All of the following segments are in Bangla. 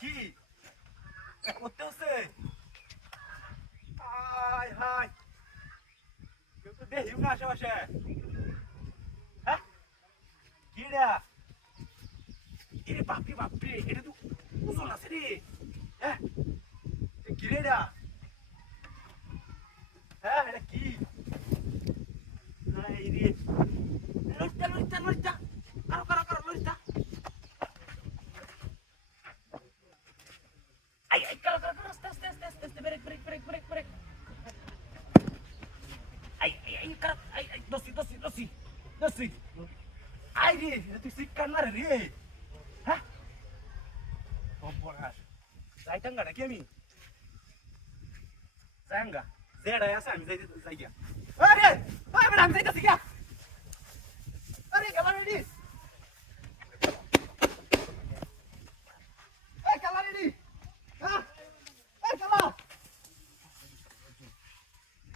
কি করতে হচ্ছে? হাই হাই, কেউ তো দেখিও না আশেপাশে। হ্যাঁ কি রে? এরে বাপরে বাপরে, এটা তো ওজন আছে রে। হ্যাঁ কি রে এটা? হ্যাঁ এটা কি? হাই রে, লইটা লইটা লইটা, কারো কারো কারো লইটা। আই আই কারো কারো কারো, আস্তে আস্তে আস্তে আস্তে আস্তে, brake brake brake brake brake. আই আই আই কারো, আই আই দসি দসি দসি দসি। আই রে, এটা তুই শিক্ষা না রে। হ্যাঁ বলগাস যাইতাঙ্গা নাকি আমি? যাইঙ্গা যেডাই আছে আমি যাইতে যাই গিয়া। আরে আরে বেটা আমি যাইতাছি গিয়া। আরে গেলা রেডি, এই গেলা রেডি। হ্যাঁ এই গেলা,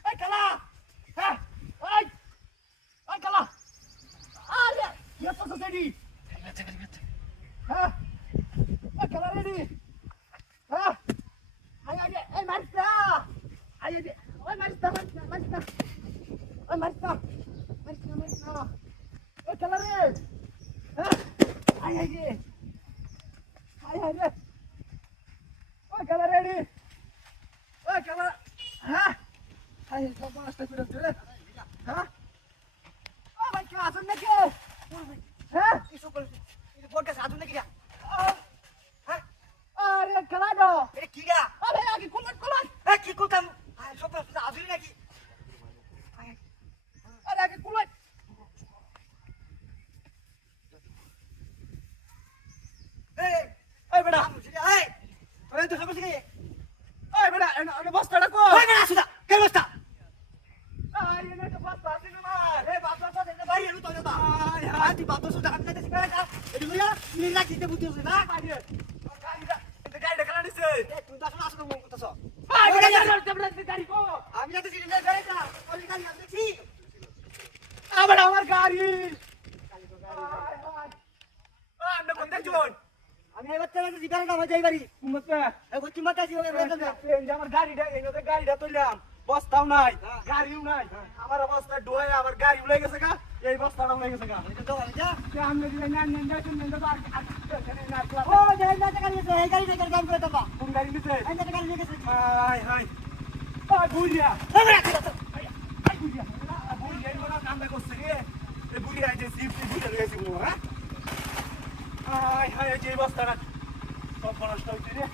এই গেলা। হ্যাঁ এই এই গেলা। আরে ইয়া তো রেডি। হ্যাঁ এই গেলা রেডি। হ্যাঁ আই আই এই মারতা, আই আই ওই মারতা মারতা মারতা, ওই মারতা মারতা মারতা, ওই গেলা রে। হ্যাঁ আই আই রে, আই আই রে, ওই গেলা রেডি, ওই গেলা। হ্যাঁ আই সব নষ্ট করে দিলে। হ্যাঁ ও ভাই কি আসুন নাকি? হ্যাঁ কি সব এই পডকাস্ট আসুন নাকি? হ্যাঁ আরে গেলা দো এ কি গা? আরে আগে কুলন কুলন, এ কি কুলতাম? আই সব আসুন নাকি? আরে আগে কুলন। এই এই বেটা, এই তোরে তো সব শিখে। এই বেটা এনে বস্তাটা কো। এই বেটা আসুদা কে বস্তা? আরে এনে তো বস্তা আছে না। এই বাবা তো দেন ভাই এনে তো দাদা। আয় হায় তুই বাবা সুদা আমি কাছে শিখে না। এডি বইয়া নি রাখিতে বুঝতে হচ্ছে না গাড়ি। গাড়িটা এটা গাড়িটা কালা দিছে। এই তুই তো আসলে আসলে বলতেছ। আয় বেটা যার তেমন গাড়ি কো। আমি যাতে সিটি না গাড়িটা। ওই গাড়ি আমি দেখি। আবার আমার গাড়ি। আয় হায়। আমরা কোন দেখছুন? আমি এবার তেলে জিগারে না যাই বাড়ি কুমতে এ গতি মাতা জি আমার গাড়িটা এইভাবে গাড়িটা তুইলাম, বস্তাও নাই গাড়িও নাই। আমার অবস্থা ডোয়ে আবার গাড়ি উড়ে গেছে গা, এই বস্তাটা উড়ে গেছে গা। এটা তো যা তে আমনে দিলে না না না তুমি না আর না ও যাই না গাড়ি আছে, এই গাড়ি থেকে কাম করে দাও। কোন গাড়ি নিছে? এই গাড়ি নিয়ে গেছে। হাই হাই ওই বুড়িয়া, এই বুড়িয়া বুড়িয়া এই বড় কাম করছে রে। এই বুড়িয়া যে সিফট দিয়ে গেছে বড়। হ্যাঁ হাই হাই যে বস্তাটা সব নষ্ট হইছে রে।